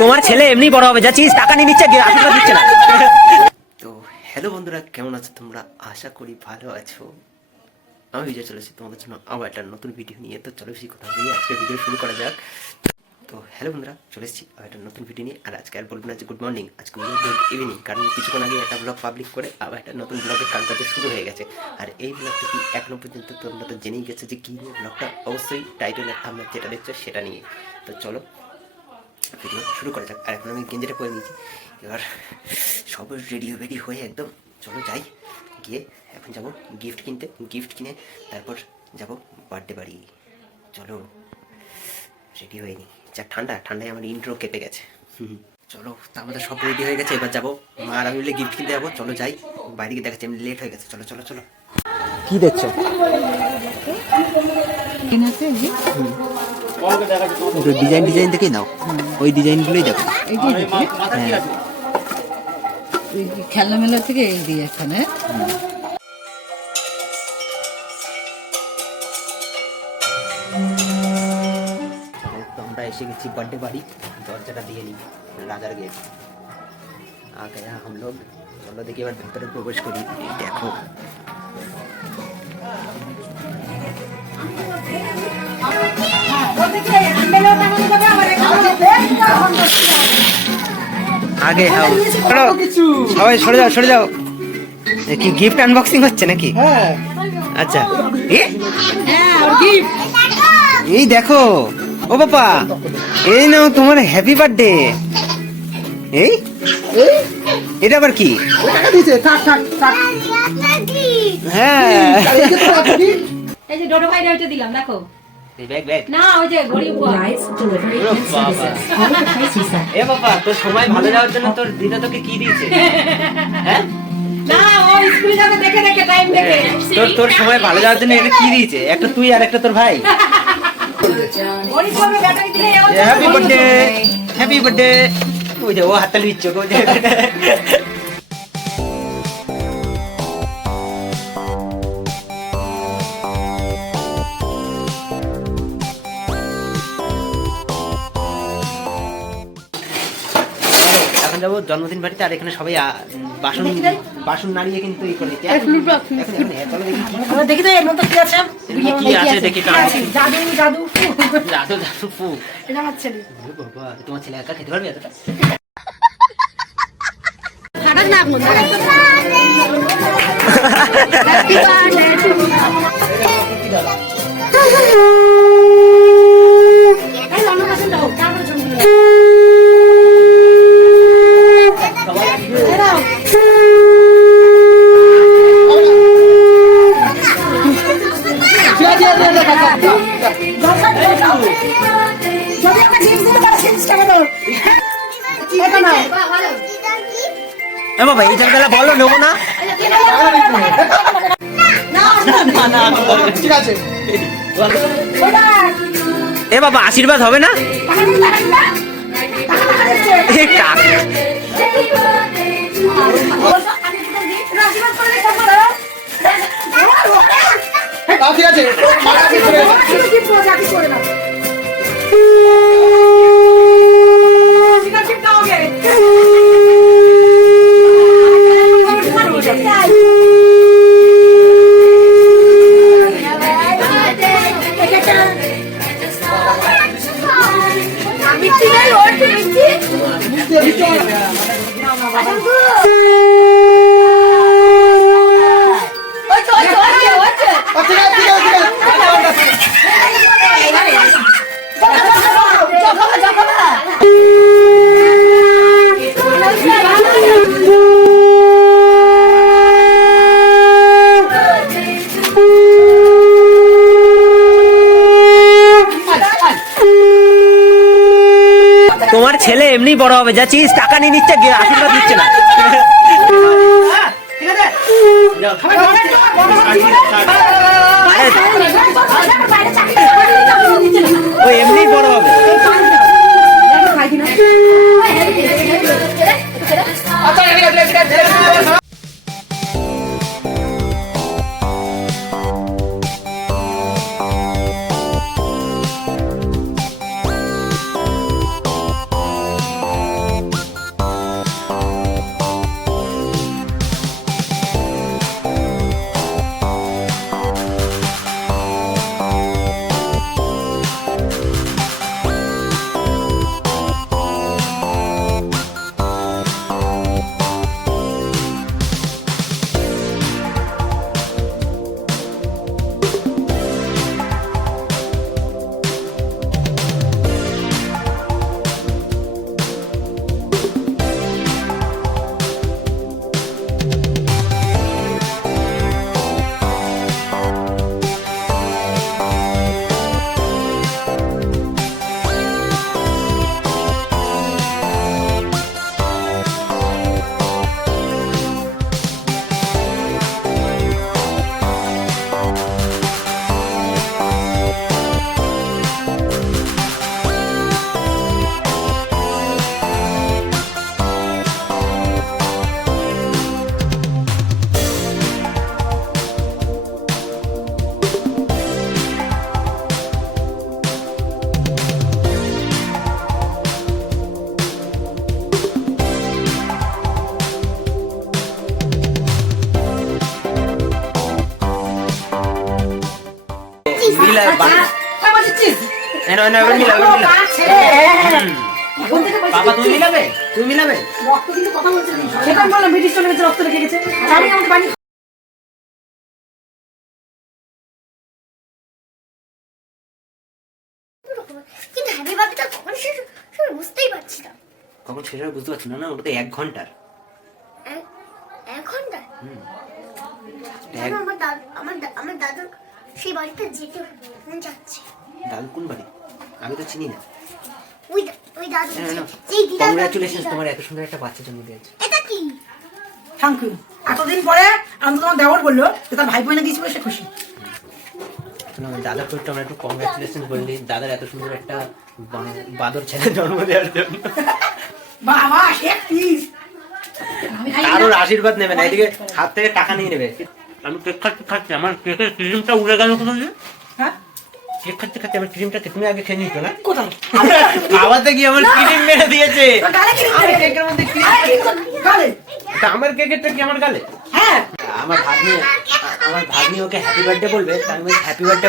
তোমার ছেলে এমনি বড় হবে, যাচ্ছিস টাকা নিয়ে নিচ্ছে, আশীর্বাদ দিচ্ছে না। তো হ্যালো বন্ধুরা, কেমন আছো তোমরা? আশা করি ভালো আছো। আমি বিজয় চলেছি তোমাদের জন্য আবার একটা নতুন ভিডিও নিয়ে। তো চলো বেশি কথা বলি, আজকে ভিডিও শুরু করা যাক। তো হ্যালো বন্ধুরা, চলে এসেছি আবার একটা নতুন ভিডিও নিয়ে। আর আজকে আর বলবো না যে গুড মর্নিং, আজকে গুড ইভিনিং, কারণ কিছুক্ষণ আগে একটা ব্লগ পাবলিক করে আবার একটা নতুন ব্লগের কাজ শুরু হয়ে গেছে। আর এই ব্লগটা কি এখনো পর্যন্ত তোমরা তো জেনেই গেছে যে কী নিয়ে ব্লগটা, অবশ্যই টাইটেলের আমরা যেটা দেখছো সেটা নিয়ে। তো চলো ভিডিও শুরু করা যাক। আর এখন আমি গেঞ্জিটা পরে নিয়েছি, এবার সব রেডি হয়ে একদম চলো যাই, গিয়ে এখন যাব গিফট কিনতে, গিফট কিনে তারপর যাব বার্থডে বাড়ি। চলো রেডি হয়ে নি, যা ঠান্ডায় আমার ইন্ট্রো কেঁপে গেছে। চলো তা আমাদের সব রেডি হয়ে গেছে, এবার যাবো মা আর আমি মিলে গিফট কিনতে যাবো। চলো যাই, বাইরে গিয়ে দেখাচ্ছি, আমি লেট হয়ে গেছে। চলো চলো চলো। কি দেখছো? ডিজাইন দেখেই নাও, ওই ডিজাইনগুলোই দেখো। খেলনা মেলা থেকে এই দিয়ে এখানে আমরা এসে গেছি বার্থডে বাড়ি, দরজাটা দিয়ে নিই, রাজার গেট আ গয়া হাম লোগ। চলো দেখি এবার ভেতরে প্রবেশ করি। দেখো আগে হাও, সবাই সরে যাও। কি গিফট আনবক্সিং হচ্ছে নাকি? আচ্ছা, এই দেখো ও বাবা, এই নাও তোমার হ্যাপি বার্থডে। এই এটা আবার কি? হ্যাঁ, এই যে ডোডো ভাইরা ওইটা দিলাম, দেখো। ব্যাগ না, ওই যে গরিব এ বাবা, তোর সময় ভালো যাওয়ার জন্য তোর দিদা তোকে কি দিয়েছে? হ্যাঁ না, ও স্কুলে যাবে দেখে টাইম দেখে। তোর সময় ভালো যাওয়ার জন্য এটা কি দিয়েছে? একটা তুই আর একটা তোর ভাই। গরিব হবে ব্যাটারি দিলে এও হ্যাপি বার্থডে। ওই যে ও হাততালি দিচ্ছে, ওই যে যাবো জন্মদিন বাড়িতে। আর এখানে সবাই বাসন নাড়িয়ে কিন্তু দেখি তো এর মধ্যে কি আছে, দেখি জাদু ফু। এটা আমার ছেলে। বাবা, তোমার ছেলে একা খেতে পারবে এতটা? খাটাস না আপনি। বাবা এই জায়গাটা বলো, নেবো না। ঠিক আছে এ বাবা, আশীর্বাদ হবে না? ঠিক আছে তোমার ছেলে এমনি বড় হবে, যাচ্ছিস টাকা নিয়ে নিচ্ছে, আশীর্বাদ দিচ্ছে না। ঠিক আছে ও এমনি বড় হবে। দেখো খাই দিন মিলা এনো এনো এবার মিলা এবার মিলা। বাবা তুমি মিলাবে, তুমি মিলাবে। রক্ত কিন্তু কথা বলছে না সেটা আমি বললাম ব্রিটিশ চলে গেছে রক্ত রেখে গেছে আমি আমাকে পানি কিন্তু হ্যাপি বার্থডেটা কখন শেষ হবে বুঝতেই পারছি না। কখন শেষ হবে বুঝতে পারছি না। না ওটা তো 1 ঘন্টার। এক ঘন্টা? এক আমার দাদুর সেই বাড়িতে যেতে মন যাচ্ছে। দাদু কোন বাড়ি? আমি তো চিনি না। ওই দাদু কংগ্রাচুলেশন, তোমার এত সুন্দর একটা বাচ্চা জন্ম দিয়েছে। এটা কি? Thank you. এতদিন পরে আমি তোমার দেওয়ার বললো যে তার ভাই বোনে দিয়েছি বলে সে খুশি। দাদার তো আমরা একটু কংগ্রাচুলেশন বললি, দাদার এত সুন্দর একটা বাদর ছেলে জন্ম দেওয়ার জন্য। বাবা সে প্লিজ কারোর আশীর্বাদ নেবে না, এদিকে হাত থেকে টাকা নিয়ে নেবে। আমি কেক খাচ্ছি খাচ্ছি আমার কেকের ক্রিমটা উড়ে গেল কোথায়? হ্যাঁ কেক খাচ্ছি খাচ্ছি আমার ক্রিমটা তুমি আগে খেয়ে নিতো না? কোথায় খাওয়াতে গিয়ে আমার ক্রিম মেরে দিয়েছে। গালে কি আমার কেকের মধ্যে ক্রিম, গালে? তা আমার কেকেরটা কি আমার গালে? হ্যাঁ আমার ভাগ্নি ওকে হ্যাপি বার্থডে বলবে, তার মধ্যে হ্যাপি বার্থডে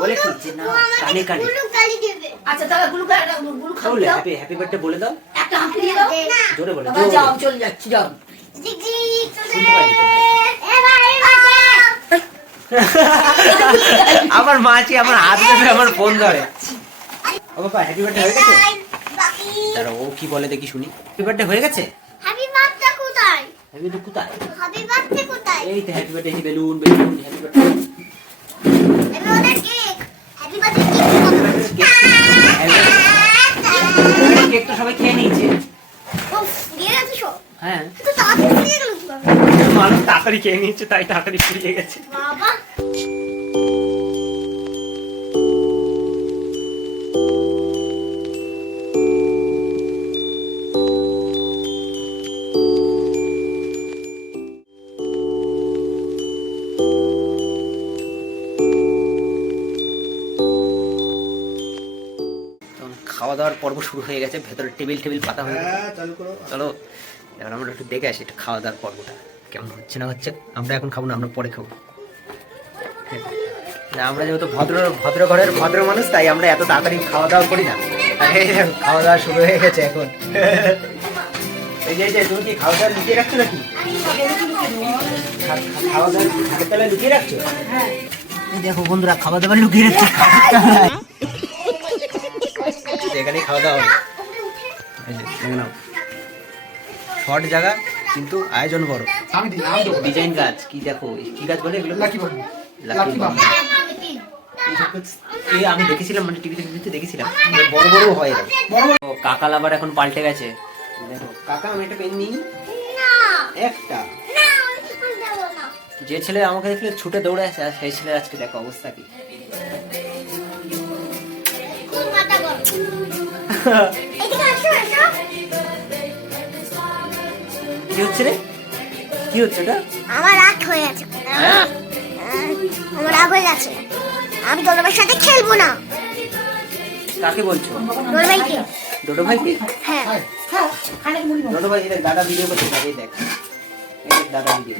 বলে খুঁজছে না কানে কানে। গালি দেবে। আচ্ছা তাহলে গুলু বলে হ্যাপি বার্থডে বলে দাও, একটা হাঁকি দিয়ে দাও। জোরে বলে বাবা যাও চলে যাচ্ছি যাও। জিগজিগ শুনতে পাইনি তো। এবার আমার মাছি আমার হাত ধরে আমার ফোন ধরে। ও বাবা হ্যাপি বার্থডে হয়ে গেছে? বাকি দাঁড়াও ও কি বলে দেখি শুনি। হ্যাপি বার্থডে হয়ে গেছে? হ্যাপি বার্থডে কোথায়? হ্যাপি বার্থডে কোথায়? হ্যাপি বার্থডে কোথায়? এই তো happy birthday balloon balloon happy birthday. এবার ওদের কেক হ্যাপি বার্থডে কেক তো সবাই খেয়ে নিয়েছে। উফ দিয়ে গেছে সব। হ্যাঁ তো তাড়াতাড়ি দিয়ে গেল কিভাবে? মানুষ তাড়াতাড়ি খেয়ে নিয়েছে তাই তাড়াতাড়ি ফুরিয়ে গেছে। বাবা খাওয়া দাওয়ার পর্ব শুরু হয়ে গেছে, ভেতরে টেবিল পাতা হয়ে গেছে। চলো এবার আমরা একটু দেখে আসি একটু খাওয়া দাওয়ার পর্বটা কেমন হচ্ছে না হচ্ছে। আমরা এখন খাবো না, আমরা পরে খাবো। আমরা যেহেতু ভদ্র ঘরের ভদ্র মানুষ, তাই আমরা এত তাড়াতাড়ি খাওয়া দাওয়া করি না। খাওয়া দাওয়া শুরু হয়ে গেছে এখন। এই যে তুমি কি খাওয়া দাওয়া লুকিয়ে রাখছো নাকি? খাওয়া দাওয়া খাটের তলায় লুকিয়ে রাখছো? এই দেখো বন্ধুরা খাওয়া দাওয়া লুকিয়ে রাখছো। এখানেই খাওয়া দাওয়া হবে। শর্ট জায়গা কিন্তু আয়োজন বড়। ডিজাইন গাছ কি দেখো, কি গাছ বলে এগুলো? Lucky bamboo. এই আমি দেখেছিলাম মানে টিভিতে দেখেছিলাম বড় বড় হয় এরকম। কাকাল আবার এখন পাল্টে গেছে। দেখো কাকা আমি একটা পেন নিই একটা। যে ছেলে আমাকে দেখলে ছুটে দৌড়ে আসে সেই ছেলে আজকে দেখো অবস্থা কি। এদিকে আসো এসো। কি হচ্ছে রে? কি হচ্ছে এটা? আমার রাগ হয়ে গেছে। আমার রাগ হয়ে গেছে। আমি দোলবের সাথে খেলবো না। কাকে বলছো? দোলবাইকে। ডোডো ভাইকে? হ্যাঁ। হ্যাঁ খানিক মুড়ি ডোডো ভাই দেখ দাদা ভিডিও করতে থাকে, দেখ এই দেখ দাদা ভিডিও।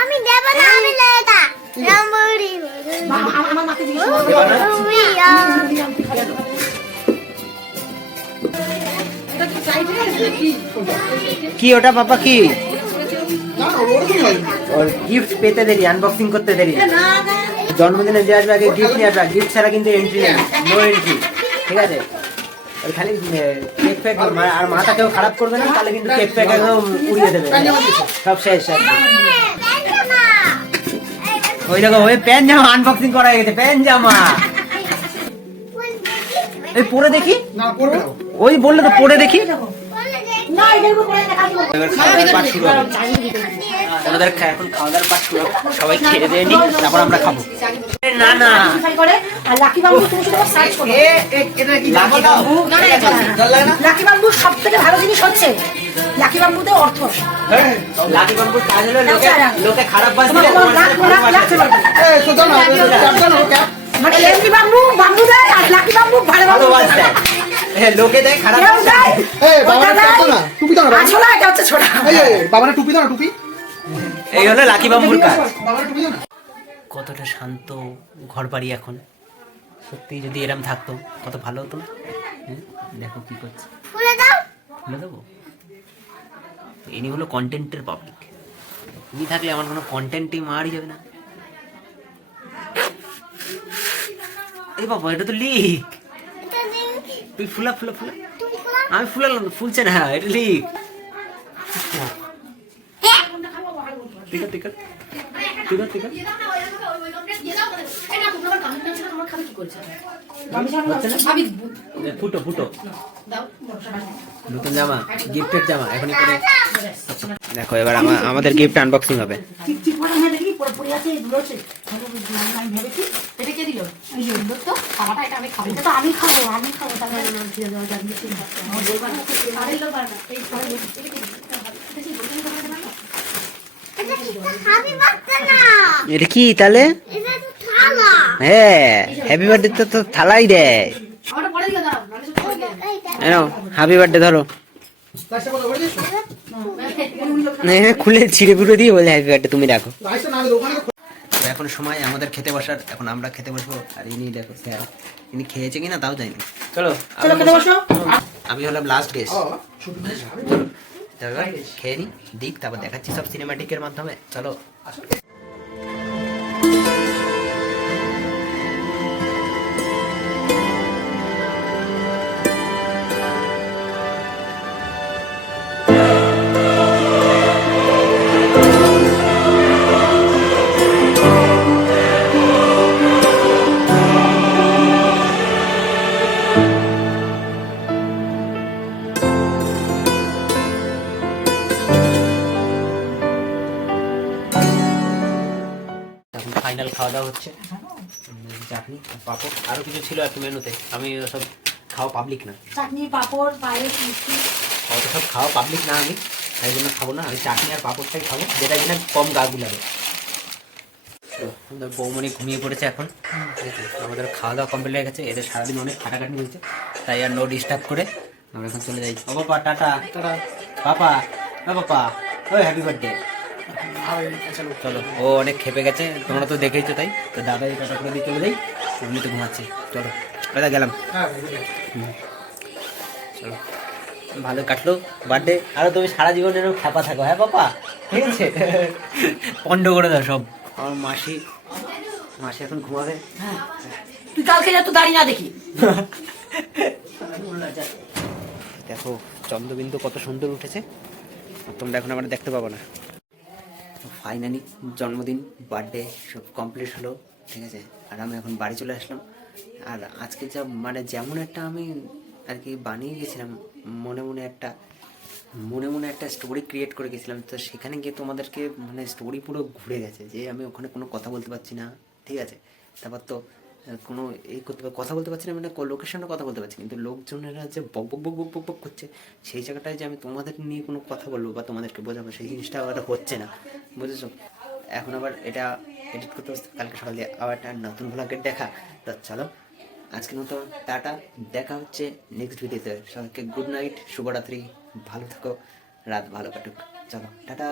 আমি দেব না, আমি লেটা রামবুড়ি আমার মাকে জিজ্ঞেস কি ওটা পাপা? কি ওর গিফট পেতে দেরি, আনবক্সিং করতে দেরি। জন্মদিনে যে আসবে আগে গিফট নিয়ে আসবে, গিফট ছাড়া কিন্তু এন্ট্রি নেই, নো এন্ট্রি, ঠিক আছে? ওই খালি কেক ফেক আর মাথাকেও খারাপ করবে না, তাহলে কিন্তু কেক ফেক একদম উড়িয়ে দেবে, সব শেষ একদম। ওই দেখো ওই প্যান জামা আনবক্সিং করা হয়ে গেছে, প্যান জামা। এই পরে দেখি, ওই বললে তো পরে দেখি। এবার খাওয়ার পাঠ শুরু হবে। ওনাদের এখন খাওয়া দাওয়ার পাঠ শুরু হবে, সবাই খেয়ে দিয়ে নি, তারপর আমরা খাবো। না না লাকি বাবু তুমি শুধু সার্চ করো। লাকি বাবু, লাকি বাবুর সব থেকে ভালো জিনিস হচ্ছে লাকি বাবুতে অর্থ। লাকি বাবুর কাজ হলো লোকে খারাপ বাস দিলে মানে এমনি বাবু বাবু দেয় আর লাকি বাবু ভালো ভালো বাবু বাস দেয়। লোকে দেয় খারাপ কেউ বাস দেয়। টুপি দাও না আসলে এটা হচ্ছে ছোটা। বাবারা টুপি দাও না টুপি এই হলো লাকি বাবুর কাজ। বাবারা টুপি দাও না কতটা শান্ত ঘর বাড়ি এখন, সত্যি যদি এরম থাকতো কত ভালো হতো। দেখো কি করছে, খুলে দাও। খুলে দেবো? ইনি হলো কন্টেন্টের পাবলিক, ইনি থাকলে আমার কোনো কন্টেন্টই মারি যাবে না। এই বাবা এটা তো লিক, এটা দিন তুই ফুলা ফুলা ফুলা। তুমি খোলা। আমি ফুলালাম, ফুলছে না, এটা লিক। ঠিক আছে ঠিক আছে ঠিক আছে ঠিক আছে। ফুটো ফুটো নতুন জামা, গিফটের জামা এখনই পরে। দেখো এবার আমাদের গিফট আনবক্সিং হবে। চিকচিক করে না দেখি পড়ে পড়ে আছে এগুলো আছে। আমি ভেবেছি এটা কে দিল? এই যে সুন্দর তো, খাওয়াটা এটা আমি খাবো। এটা তো আমি খাবো তাহলে না দিয়ে দেওয়া যাবে। এটা হাবি বাচ্চা না। এটা কি তাহলে? এটা তো থালা। হ্যাঁ হ্যাপি বার্থডে তো থালাই দেয়। আমারটা পরে দিকে দাঁড়াও, নাহলে সব পড়ে যাবে। এনো হ্যাপি বার্থডে ধরো। লাইসটা কত করে দিছো খুলে ছিঁড়ে ফুড়ে দিয়ে বলে হ্যাপি বার্থডে তুমি রাখো। লাইসটা না দিলে ওখানে তো এখন সময় আমাদের খেতে বসার, এখন আমরা খেতে বসবো। আর ইনি দেখো স্যার, ইনি খেয়েছে কিনা তাও জানি না। চলো চলো খেতে বসো। আমি হলাম লাস্ট গেস্ট। ছুটি খেয়ে নি দিক, তারপর দেখাচ্ছি সব সিনেমাটিকের মাধ্যমে। চলো এখন ফাইনাল খাওয়া দাওয়া হচ্ছে। চাটনি পাপড় আরো কিছু ছিল একটু মেনুতে, আমি সব খাওয়া পাবলিক না, চাটনি পাপড় পায়েস মিষ্টি অত সব খাওয়া পাবলিক না, আমি তাই জন্য খাবো না। আমি চাটনি আর পাপড়টাই খাবো, যেটা কিনা কম গা গুলাবে। বৌমনি ঘুমিয়ে পড়েছে এখন, ঠিক আছে? আমাদের খাওয়া দাওয়া কমপ্লিট হয়ে গেছে। এদের সারাদিন অনেক খাটাখাটি হয়েছে, তাই আর নো ডিস্টার্ব করে আমরা এখন চলে যাই। ও বাবা টাটা টাটা। পাপা ও পাপা ওই হ্যাপি বার্থডে। চলো ও অনেক খেপে গেছে, তোমরা তো দেখেইছো, তাই তো দাদাই টাটা করে দিয়ে চলে যাই, এমনি তো ঘুমাচ্ছি। চলো দাদা গেলাম। চলো ভালো কাটলো বার্থডে, আরো তুমি সারা জীবন এরকম খ্যাপা থাকো, হ্যাঁ পাপা, ঠিক আছে? পন্ড করে দাও সব। আমার মাসি এখন ঘুমাবে। তুই কালকে যা তো দাঁড়িয়ে না দেখি। দেখো চন্দ্রবিন্দু কত সুন্দর উঠেছে, তোমরা এখন আবার দেখতে পাবো না। ফাইনালি জন্মদিন বার্থডে সব কমপ্লিট হলো, ঠিক আছে? আর আমি এখন বাড়ি চলে আসলাম। আর আজকে যা মানে যেমন একটা আমি আর কি বানিয়ে গেছিলাম, মনে মনে একটা স্টোরি ক্রিয়েট করে গেছিলাম, তো সেখানে গিয়ে তোমাদেরকে মানে স্টোরি পুরো ঘুরে গেছে, যে আমি ওখানে কোনো কথা বলতে পারছি না, ঠিক আছে? তারপর তো কোনো এই করতে কথা বলতে পারছি না, মানে লোকেশনে কথা বলতে পারছি, কিন্তু লোকজনেরা যে বক বক বক বক বক বক করছে সেই জায়গাটায় যে আমি তোমাদের নিয়ে কোনো কথা বলবো বা তোমাদেরকে বোঝাবো সেই জিনিসটা আবার হচ্ছে না, বুঝেছো? এখন আবার এটা এডিট করতে বসতে কালকে সকালে আবার একটা নতুন ভ্লগের দেখা। তো চলো আজকের মতো টাটা, দেখা হচ্ছে নেক্সট ভিডিওতে। সবাইকে গুড নাইট, শুভরাত্রি, ভালো থাকো, রাত ভালো কাটুক, চলো টাটা।